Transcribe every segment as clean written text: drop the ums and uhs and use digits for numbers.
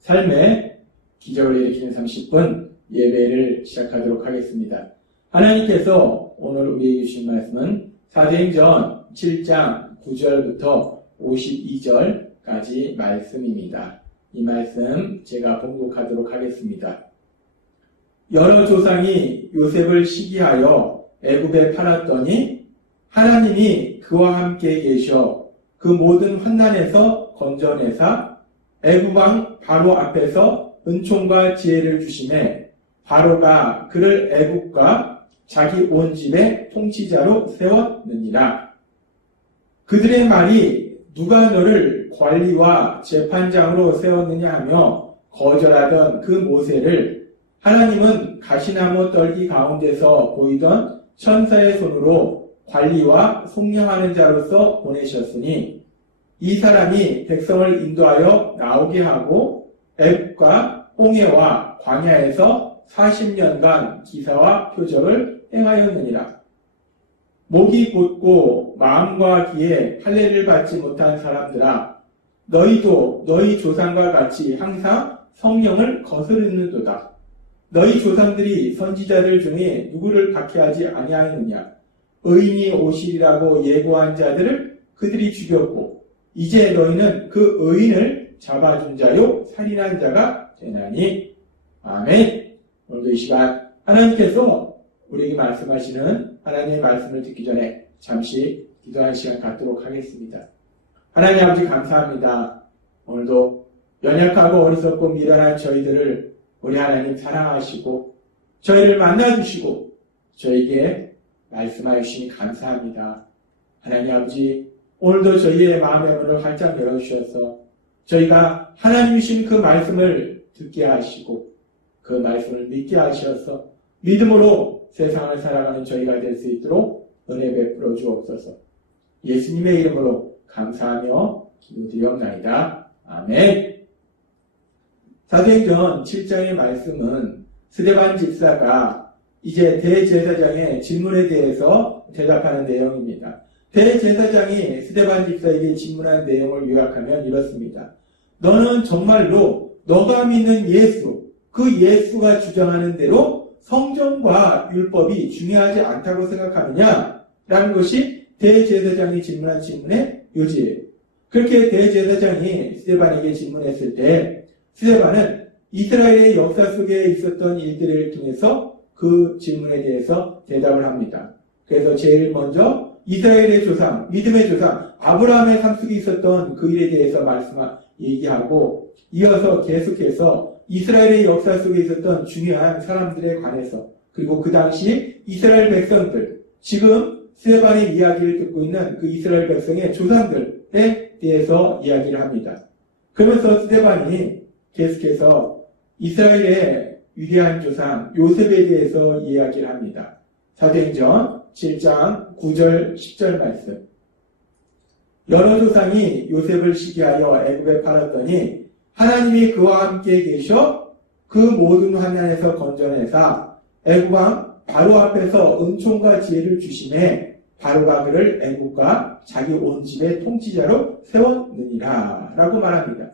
삶의 기적을 일으키는 30분 예배를 시작하도록 하겠습니다. 하나님께서 오늘 우리에게 주신 말씀은 사도행전 7장 9절부터 52절까지 말씀입니다. 이 말씀 제가 봉독하도록 하겠습니다. 여러 조상이 요셉을 시기하여 애굽에 팔았더니 하나님이 그와 함께 계셔 그 모든 환난에서 건져내사 애굽왕 바로 앞에서 은총과 지혜를 주시매 바로가 그를 애굽과 자기 온 집의 통치자로 세웠느니라. 그들의 말이 누가 너를 관리와 재판장으로 세웠느냐 하며 거절하던 그 모세를 하나님은 가시나무 떨기 가운데서 보이던 천사의 손으로 관리와 속량하는 자로서 보내셨으니 이 사람이 백성을 인도하여 나오게 하고 애굽과 홍해와 광야에서 40년간 기사와 표적을 행하였느니라. 목이 곧고 마음과 귀에 할례를 받지 못한 사람들아, 너희도 너희 조상과 같이 항상 성령을 거스르는도다. 너희 조상들이 선지자들 중에 누구를 박해하지 아니하였느냐? 의인이 오시리라고 예고한 자들을 그들이 죽였고 이제 너희는 그 의인을 잡아준 자요 살인한 자가 되나니. 아멘. 오늘도 이 시간 하나님께서 우리에게 말씀하시는 하나님의 말씀을 듣기 전에 잠시 기도하는 시간 갖도록 하겠습니다. 하나님 아버지 감사합니다. 오늘도 연약하고 어리석고 미련한 저희들을 우리 하나님 사랑하시고 저희를 만나주시고 저에게 말씀하여 주시니 감사합니다. 하나님 아버지 오늘도 저희의 마음의 문을 활짝 열어주셔서 저희가 하나님이신 그 말씀을 듣게 하시고 그 말씀을 믿게 하셔서 믿음으로 세상을 살아가는 저희가 될 수 있도록 은혜 베풀어 주옵소서. 예수님의 이름으로 감사하며 기도드리옵나이다. 아멘. 사도행전 7장의 말씀은 스데반 집사가 이제 대제사장의 질문에 대해서 대답하는 내용입니다. 대제사장이 스데반 집사에게 질문한 내용을 요약하면 이렇습니다. 너는 정말로 너가 믿는 예수, 그 예수가 주장하는 대로 성경과 율법이 중요하지 않다고 생각하느냐? 라는 것이 대제사장이 질문한 질문의 요지예요. 그렇게 대제사장이 스데반에게 질문했을 때 스데반은 이스라엘의 역사 속에 있었던 일들을 통해서 그 질문에 대해서 대답을 합니다. 그래서 제일 먼저 이스라엘의 조상, 믿음의 조상 아브라함의 삶 속에 있었던 그 일에 대해서 얘기하고 이어서 계속해서 이스라엘의 역사 속에 있었던 중요한 사람들에 관해서 그리고 그 당시 이스라엘 백성들, 지금 스데반의 이야기를 듣고 있는 그 이스라엘 백성의 조상들에 대해서 이야기를 합니다. 그러면서 스데반이 계속해서 이스라엘의 위대한 조상 요셉에 대해서 이야기를 합니다. 사도행전 7장 9절 10절 말씀. 여러 조상이 요셉을 시기하여 애굽에 팔았더니 하나님이 그와 함께 계셔 그 모든 환난에서 건져내사 애굽왕 바로 앞에서 은총과 지혜를 주심에 바로가 그를 애굽과 자기 온 집의 통치자로 세웠느니라 라고 말합니다.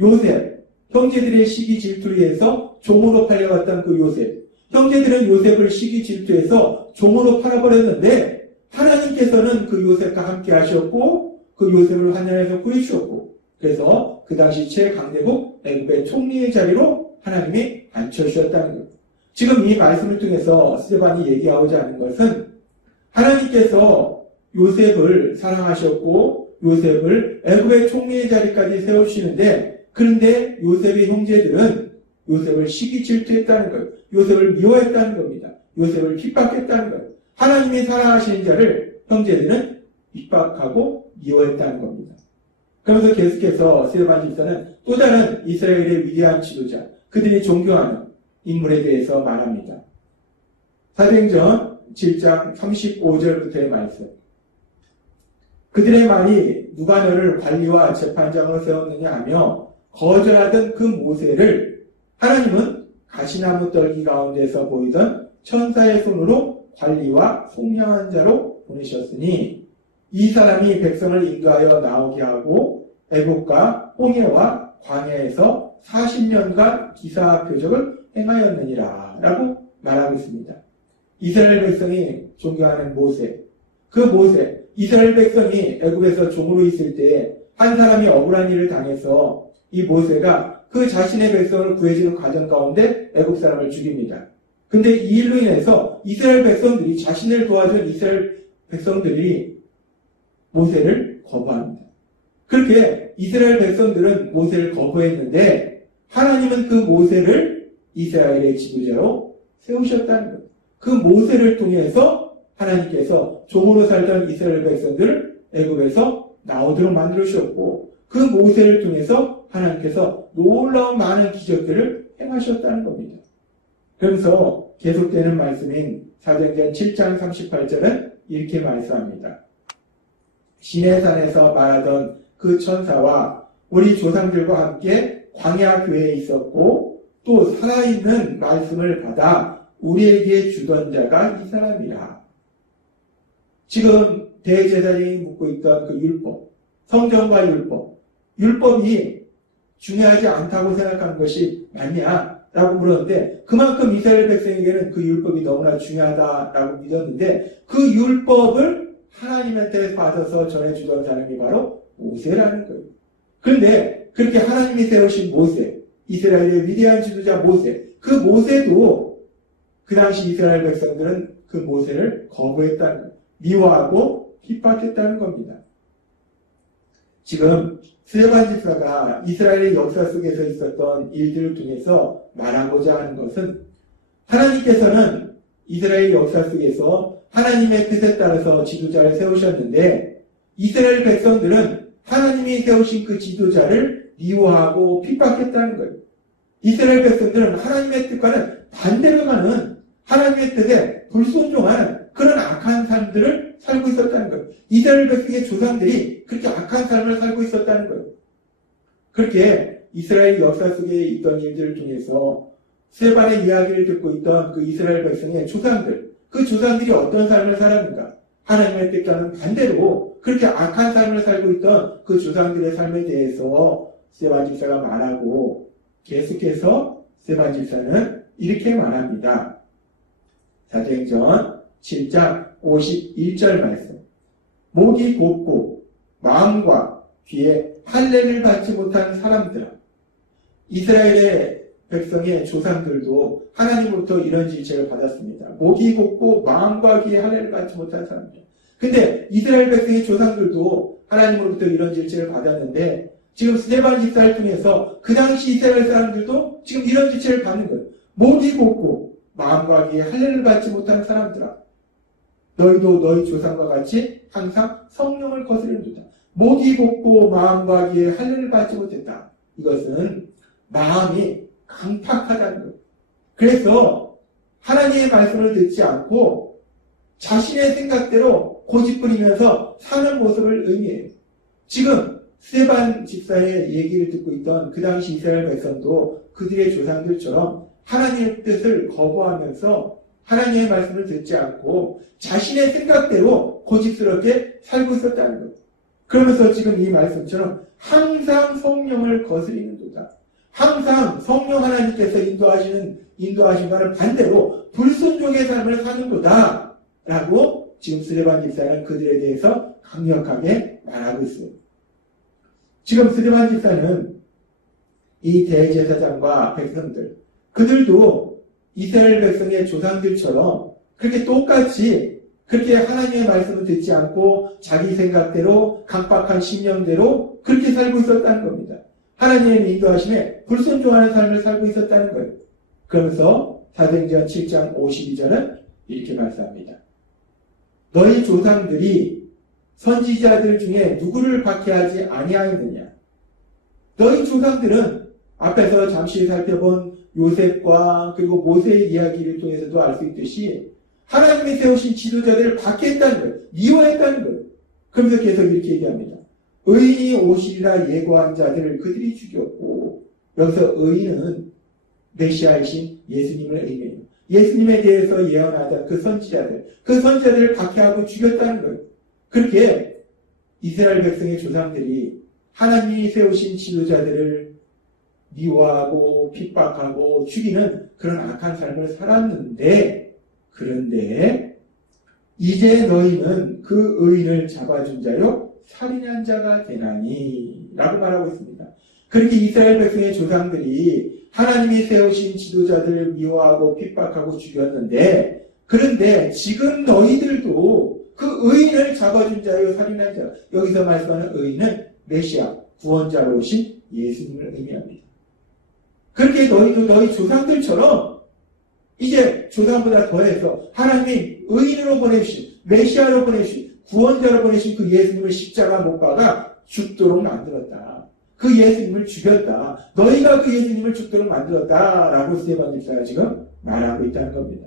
요셉, 형제들의 시기 질투에 의해서 종으로 팔려갔던 그 요셉, 형제들은 요셉을 시기 질투해서 종으로 팔아버렸는데 하나님께서는 그 요셉과 함께 하셨고 그 요셉을 환난에서 구해주셨고 그래서 그 당시 최강대국 애굽의 총리의 자리로 하나님이 앉혀주셨다는 것. 지금 이 말씀을 통해서 스데반이 얘기하고자 하는 것은 하나님께서 요셉을 사랑하셨고 요셉을 애굽의 총리의 자리까지 세우시는데 그런데 요셉의 형제들은 요셉을 시기 질투했다는 것, 요셉을 미워했다는 겁니다. 요셉을 핍박했다는 것. 하나님이 사랑하시는 자를 형제들은 핍박하고 미워했다는 겁니다. 그러면서 계속해서 스데반 집사는 또 다른 이스라엘의 위대한 지도자, 그들이 존경하는 인물에 대해서 말합니다. 사도행전 7장 35절부터의 말씀. 그들의 말이 누가 너를 관리와 재판장으로 세웠느냐 하며 거절하던 그 모세를 하나님은 가시나무 떨기 가운데서 보이던 천사의 손으로 관리와 속량한 자로 보내셨으니 이 사람이 백성을 인도하여 나오게 하고 애국과 홍해와 광야에서 40년간 기사 표적을 행하였느니라 라고 말하고 있습니다. 이스라엘 백성이 존경하는 모세, 그 모세, 이스라엘 백성이 애국에서 종으로 있을 때 한 사람이 억울한 일을 당해서 이 모세가 그 자신의 백성을 구해주는 과정 가운데 애국 사람을 죽입니다. 근데 이 일로 인해서 이스라엘 백성들이, 자신을 도와준 이스라엘 백성들이 모세를 거부합니다. 그렇게 이스라엘 백성들은 모세를 거부했는데 하나님은 그 모세를 이스라엘의 지도자로 세우셨다는 것. 그 모세를 통해서 하나님께서 종으로 살던 이스라엘 백성들을 애굽에서 나오도록 만들어 주셨고 그 모세를 통해서 하나님께서 놀라운 많은 기적들을 행하셨다는 겁니다. 그러면서 계속되는 말씀인 사도행전 7장 38절은 이렇게 말씀합니다. 시내산에서 말하던 그 천사와 우리 조상들과 함께 광야 교회에 있었고 또 살아있는 말씀을 받아 우리에게 주던 자가 이 사람이라. 지금 대제사장이 묻고 있던 그 율법, 성경과 율법이 중요하지 않다고 생각하는 것이 맞냐? 라고 물었는데 그만큼 이스라엘 백성에게는 그 율법이 너무나 중요하다라고 믿었는데 그 율법을 하나님한테 받아서 전해주던 사람이 바로 모세라는 거예요. 그런데 그렇게 하나님이 세우신 모세, 이스라엘의 위대한 지도자 모세, 그 모세도 그 당시 이스라엘 백성들은 그 모세를 거부했다는 거예요. 미워하고 핍박했다는 겁니다. 지금 스데반 집사가 이스라엘의 역사 속에서 있었던 일들을 통해서 말하고자 하는 것은 하나님께서는 이스라엘 역사 속에서 하나님의 뜻에 따라서 지도자를 세우셨는데 이스라엘 백성들은 하나님이 세우신 그 지도자를 미워하고 핍박했다는 거예요. 이스라엘 백성들은 하나님의 뜻과는 반대로 가는 하나님의 뜻에 불순종하는 그런 악한 삶들을 살고 있었다는 거예요. 이스라엘 백성의 조상들이 그렇게 악한 삶을 살고 있었다는 거예요. 그렇게 이스라엘 역사 속에 있던 일들을 통해서 스데반의 이야기를 듣고 있던 그 이스라엘 백성의 조상들, 그 조상들이 어떤 삶을 살았는가? 하나님의 뜻과는 반대로 그렇게 악한 삶을 살고 있던 그 조상들의 삶에 대해서 스데반 집사가 말하고 계속해서 스데반 집사는 이렇게 말합니다. 사도행전 7장 51절 말씀. 목이 곱고 마음과 귀에 할례를 받지 못한 사람들아. 이스라엘의 백성의 조상들도 하나님으로부터 이런 지체를 받았습니다. 목이 곱고 마음과 귀에 할례를 받지 못한 사람들. 근데 이스라엘 백성의 조상들도 하나님으로부터 이런 지체를 받았는데 지금 스데반 집사를 통해서 그 당시 이스라엘 사람들도 지금 이런 지체를 받는 거예요. 목이 곱고 마음과 귀에 할례를 받지 못하는 사람들아. 너희도 너희 조상과 같이 항상 성령을 거스르는도다. 목이 곱고 마음과 귀에 할례를 받지 못했다. 이것은 마음이 강팍하다는 거예요. 그래서 하나님의 말씀을 듣지 않고 자신의 생각대로 고집부리면서 사는 모습을 의미해요. 지금 스데반 집사의 얘기를 듣고 있던 그 당시 이스라엘 백성도 그들의 조상들처럼 하나님의 뜻을 거부하면서 하나님의 말씀을 듣지 않고 자신의 생각대로 고집스럽게 살고 있었다는 거예요. 그러면서 지금 이 말씀처럼 항상 성령을 거스리는도다. 항상 성령 하나님께서 인도하신과는 반대로 불순종의 삶을 사는도다. 라고 지금 스데반 집사는 그들에 대해서 강력하게 말하고 있어요. 지금 스데반 집사는 이 대제사장과 백성들, 그들도 이스라엘 백성의 조상들처럼 그렇게 똑같이 그렇게 하나님의 말씀을 듣지 않고 자기 생각대로 강박한 신념대로 그렇게 살고 있었다는 겁니다. 하나님의 인도하심에 불순종하는 삶을 살고 있었다는 거예요. 그러면서 사도행전 7장 52절은 이렇게 말씀합니다. 너희 조상들이 선지자들 중에 누구를 박해하지 아니하였느냐? 너희 조상들은 앞에서 잠시 살펴본 요셉과 그리고 모세의 이야기를 통해서도 알 수 있듯이 하나님이 세우신 지도자들을 박해했다는 거예요. 미워했다는 거예요. 그러면서 계속 이렇게 얘기합니다. 의인이 오시리라 예고한 자들을 그들이 죽였고 여기서 의인은 메시아이신 예수님을 의미해요. 예수님에 대해서 예언하던 그 선지자들을 박해하고 죽였다는 거예요. 그렇게 이스라엘 백성의 조상들이 하나님이 세우신 지도자들을 미워하고 핍박하고 죽이는 그런 악한 삶을 살았는데, 그런데 이제 너희는 그 의인을 잡아준 자요 살인한 자가 되나니 라고 말하고 있습니다. 그렇게 이스라엘 백성의 조상들이 하나님이 세우신 지도자들을 미워하고 핍박하고 죽였는데, 그런데 지금 너희들도 그 의인을 잡아준 자요 살인한 자, 여기서 말씀하는 의인은 메시아, 구원자로 오신 예수님을 의미합니다. 그렇게 너희도 너희 조상들처럼 이제 조상보다 더해서 하나님이 의인으로 보내주신, 메시아로 보내주신, 구원자로 보내신 그 예수님을 십자가 못 박아 죽도록 만들었다. 그 예수님을 죽였다. 너희가 그 예수님을 죽도록 만들었다. 라고 스데반 집사가 지금 말하고 있다는 겁니다.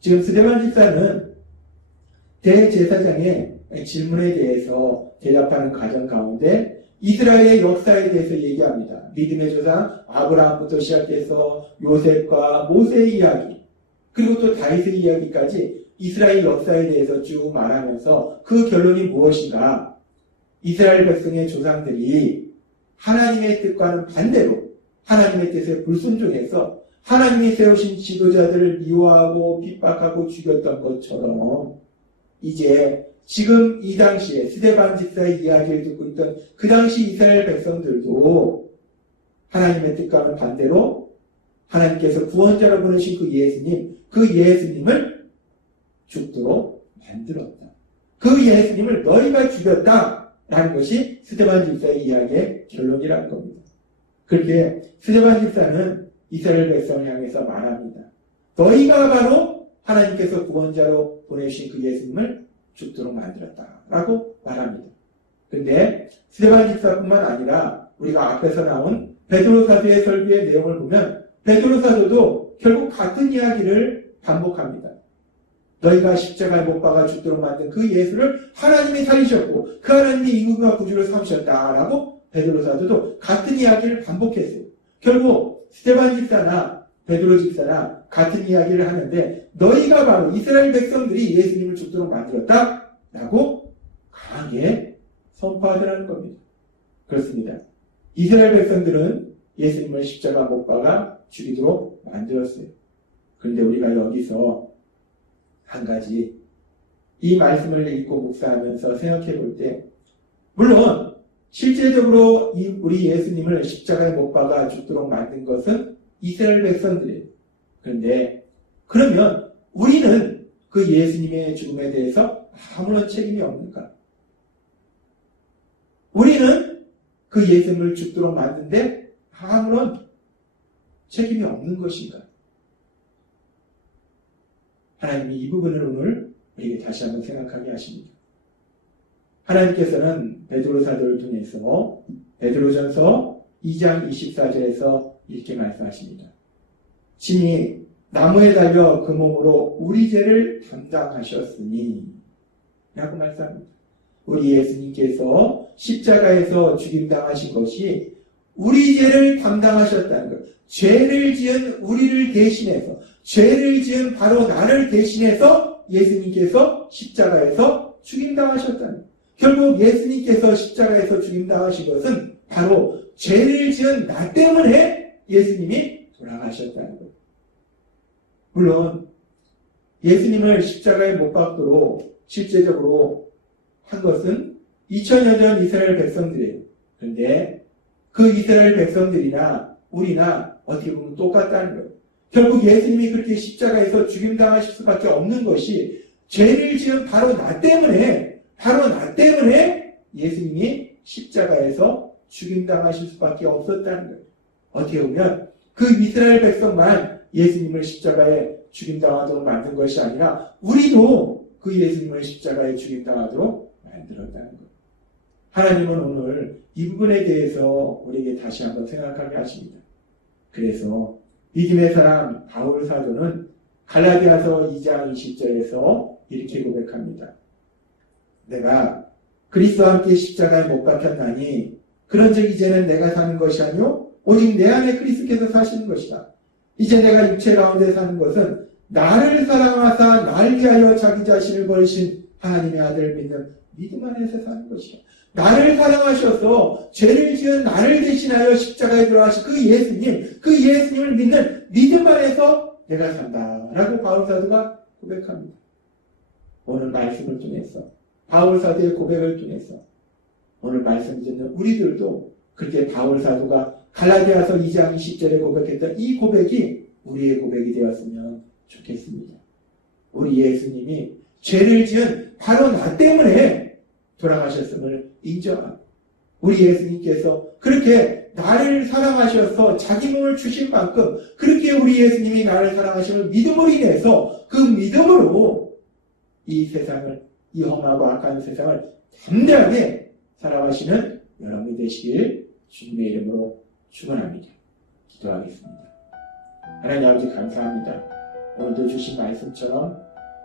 지금 스데반 집사는 대제사장의 질문에 대해서 대답하는 과정 가운데 이스라엘의 역사에 대해서 얘기합니다. 믿음의 조상 아브라함부터 시작해서 요셉과 모세의 이야기, 그리고 또 다윗의 이야기까지 이스라엘 역사에 대해서 쭉 말하면서 그 결론이 무엇인가? 이스라엘 백성의 조상들이 하나님의 뜻과는 반대로 하나님의 뜻에 불순종해서 하나님이 세우신 지도자들을 미워하고 핍박하고 죽였던 것처럼 이제 지금 이 당시에 스데반 집사의 이야기를 듣고 있던 그 당시 이스라엘 백성들도 하나님의 뜻과는 반대로 하나님께서 구원자로 보내신 그 예수님을 죽도록 만들었다. 그 예수님을 너희가 죽였다라는 것이 스데반 집사의 이야기의 결론이라는 겁니다. 그렇게 스데반 집사는 이스라엘 백성을 향해서 말합니다. 너희가 바로 하나님께서 구원자로 보내신 그 예수님을 죽도록 만들었다라고 말합니다. 그런데 스데반 집사뿐만 아니라 우리가 앞에서 나온 베드로 사도의 설교의 내용을 보면 베드로 사도도 결국 같은 이야기를 반복합니다. 너희가 십자가에 못 박아 죽도록 만든 그 예수를 하나님이 살리셨고 그 하나님이 임금과 구주를 삼으셨다라고 베드로 사도도 같은 이야기를 반복했어요. 결국 스데반 집사나 베드로 집사나 같은 이야기를 하는데 너희가 바로 이스라엘 백성들이 예수님을 죽도록 만들었다라고 강하게 선포하더라는 겁니다. 그렇습니다. 이스라엘 백성들은 예수님을 십자가 못 박아 죽이도록 만들었어요. 그런데 우리가 여기서 한 가지 이 말씀을 읽고 묵상하면서 생각해 볼 때, 물론 실제적으로 우리 예수님을 십자가에 못 박아 죽도록 만든 것은 이스라엘 백성들이에요. 그런데 그러면 우리는 그 예수님의 죽음에 대해서 아무런 책임이 없는가? 우리는 그 예수님을 죽도록 만든데 아무런 책임이 없는 것인가? 하나님이 이 부분을 오늘 우리에게 다시 한번 생각하게 하십니다. 하나님께서는 베드로 사도를 통해서 베드로전서 2장 24절에서 이렇게 말씀하십니다. 친히 나무에 달려 그 몸으로 우리 죄를 담당하셨으니 라고 말씀합니다. 우리 예수님께서 십자가에서 죽임당하신 것이 우리 죄를 담당하셨다는 것. 죄를 지은 우리를 대신해서, 죄를 지은 바로 나를 대신해서 예수님께서 십자가에서 죽임당하셨다는 것. 결국 예수님께서 십자가에서 죽임당하신 것은 바로 죄를 지은 나 때문에 예수님이 돌아가셨다는 것. 물론 예수님을 십자가에 못 박도록 실제적으로 한 것은 2000여 년 이스라엘 백성들이에요. 그런데 그 이스라엘 백성들이나 우리나 어떻게 보면 똑같다는 거예요. 결국 예수님이 그렇게 십자가에서 죽임당하실 수밖에 없는 것이 죄를 지은 바로 나 때문에 예수님이 십자가에서 죽임당하실 수밖에 없었다는 거예요. 어떻게 보면 그 이스라엘 백성만 예수님을 십자가에 죽임당하도록 만든 것이 아니라 우리도 그 예수님을 십자가에 죽임당하도록 만들었다는 거예요. 하나님은 오늘 이 부분에 대해서 우리에게 다시 한번 생각하게 하십니다. 그래서 믿음의 사람 바울 사도는 갈라디아서 2장 20절에서 이렇게 고백합니다. 내가 그리스도와 함께 십자가에 못 박혔나니 그런즉 이제는 내가 사는 것이 아니요 오직 내 안에 그리스도께서 사시는 것이다. 이제 내가 육체 가운데 사는 것은 나를 사랑하사 나를 위하여 자기 자신을 버리신 하나님의 아들을 믿는 믿음 안에서 사는 것이다. 나를 사랑하셔서 죄를 지은 나를 대신하여 십자가에 들어가신 그 예수님을 믿는 믿음 안에서 내가 산다라고 바울사도가 고백합니다. 오늘 말씀을 통해서 바울사도의 고백을 통해서 오늘 말씀 듣는 우리들도 그렇게 바울사도가 갈라디아서 2장 20절에 고백했던 이 고백이 우리의 고백이 되었으면 좋겠습니다. 우리 예수님이 죄를 지은 바로 나 때문에 돌아가셨음을 인정하고 우리 예수님께서 그렇게 나를 사랑하셔서 자기 몸을 주신 만큼 그렇게 우리 예수님이 나를 사랑하심을 믿음으로 인해서 그 믿음으로 이 세상을, 이 험하고 악한 세상을 담대하게 살아가시는 여러분이 되시길 주님의 이름으로 축원합니다. 기도하겠습니다. 하나님 아버지 감사합니다. 오늘도 주신 말씀처럼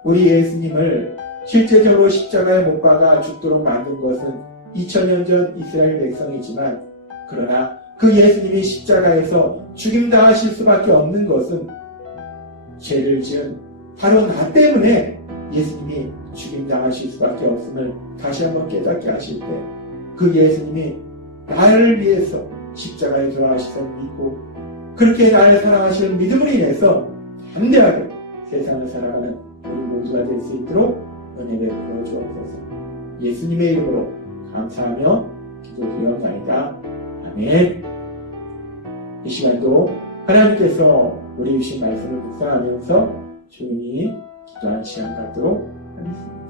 우리 예수님을 실제적으로 십자가에 못 박아 죽도록 만든 것은 2000년 전 이스라엘 백성이지만 그러나 그 예수님이 십자가에서 죽임당하실 수밖에 없는 것은 죄를 지은 바로 나 때문에 예수님이 죽임당하실 수밖에 없음을 다시 한번 깨닫게 하실 때 그 예수님이 나를 위해서 십자가에 돌아가시서 믿고 그렇게 나를 사랑하시는 믿음으로 인해서 담대하게 세상을 살아가는 우리 모두가 될 수 있도록 은혜 베풀어 주옵소서. 예수님의 이름으로 감사하며 기도드리옵나이다. 아멘. 이 시간도 하나님께서 우리 주신 말씀을 묵상하면서 조용히 기도하는 시간 갖도록 하겠습니다.